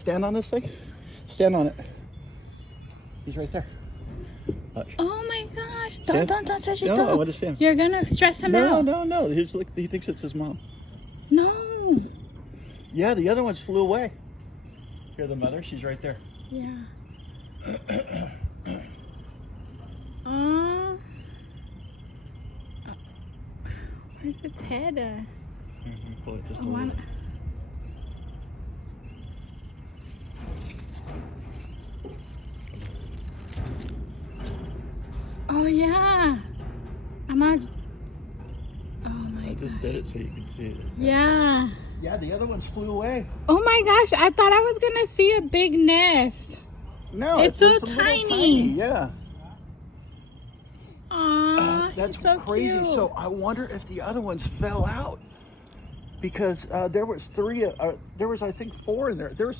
stand on this thing. Stand on it. He's right there. Oh my gosh! Stand. Don't touch it. No, I Don't. want to see him. You're gonna stress him No, out. no. He thinks it's his mom. No. Yeah, the other ones flew away. Here, the mother. She's right there. Yeah. Where's its head? Pull it just a Oh, little bit. Oh yeah. I'm on. Oh my I just gosh. did it so you can see it. Yeah. Yeah, the other ones flew away. Oh my gosh! I thought I was gonna see a big nest. No, It's so a little tiny. Yeah. Aww, That's it's so crazy. cute. So I wonder if the other ones fell out because there was three. There was I think four in there. There was